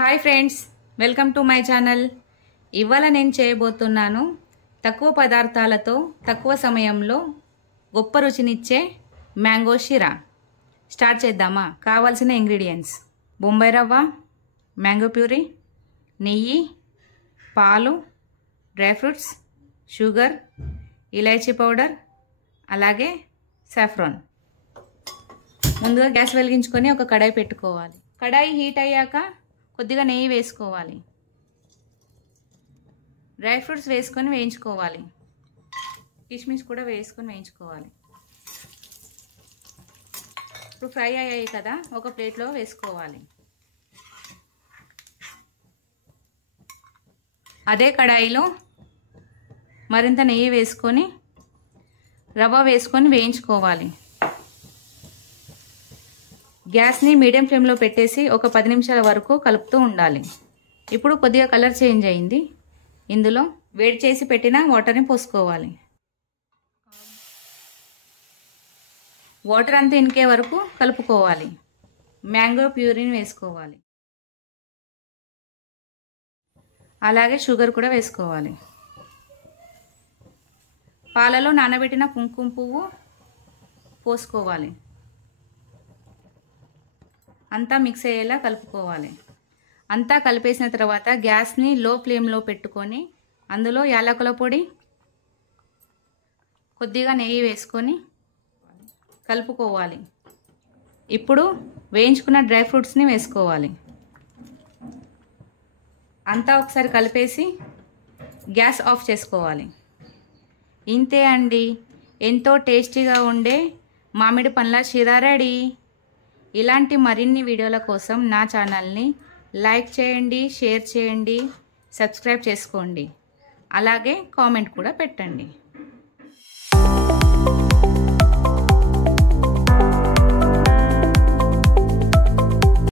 Hi friends, welcome to my channel. ఇవాళ నేను చేయబోతున్నాను తక్కువ పదార్థాలతో తక్కువ సమయంలో గొప్ప రుచినిచ్చే మ్యాంగో షీరా. స్టార్ట్ చేద్దామా? కావాల్సిన ఇంగ్రీడియంట్స్: బొంబాయి రవ్వ, మ్యాంగో ప్యూరీ, నెయ్యి, పాలు, డ్రై ఫ్రూట్స్, షుగర్, ఇలాచీ పౌడర్, అలాగే సాఫ్రాన్. ముందుగా గ్యాస్ వెలిగించుకొని ఒక కడాయి పెట్టుకోవాలి. కడాయి హీట్ అయ్యాక కొద్దిగా నెయ్యి వేసుకోవాలి. డ్రై ఫ్రూట్స్ వేసుకొని వేయించుకోవాలి. కిస్మిస్ కూడా వేసుకొని వేయించుకోవాలి. ఇప్పుడు ఫ్రై అయ్యాయి కదా, ఒక ప్లేట్లో వేసుకోవాలి. అదే కడాయిలో మరింత నెయ్యి వేసుకొని రవ్వ వేసుకొని వేయించుకోవాలి. గ్యాస్ని మీడియం ఫ్లేమ్లో పెట్టేసి ఒక 10 నిమిషాల వరకు కలుపుతూ ఉండాలి. ఇప్పుడు కొద్దిగా కలర్ చేంజ్ అయింది. ఇందులో వేడి చేసి పెట్టిన వాటర్ని పోసుకోవాలి. వాటర్ అంతా ఇంకే వరకు కలుపుకోవాలి. మ్యాంగో ప్యూరీని వేసుకోవాలి. అలాగే షుగర్ కూడా వేసుకోవాలి. పాలలో నానబెట్టిన కుంకుమ పువ్వు పోసుకోవాలి. అంతా మిక్స్ అయ్యేలా కలుపుకోవాలి. అంతా కలిపేసిన తర్వాత గ్యాస్ని లో ఫ్లేమ్లో పెట్టుకొని అందులో యాలకుల పొడి, కొద్దిగా నెయ్యి వేసుకొని కలుపుకోవాలి. ఇప్పుడు వేయించుకున్న డ్రై ఫ్రూట్స్ని వేసుకోవాలి. అంతా ఒకసారి కలిపేసి గ్యాస్ ఆఫ్ చేసుకోవాలి. ఇంతే అండి, ఎంతో టేస్టీగా ఉండే మామిడి పండ్ల షీరా రెడీ. ఇలాంటి మరిన్ని వీడియోల కోసం నా ఛానల్ని లైక్ చేయండి, షేర్ చేయండి, సబ్స్క్రైబ్ చేసుకోండి. అలాగే కామెంట్ కూడా పెట్టండి.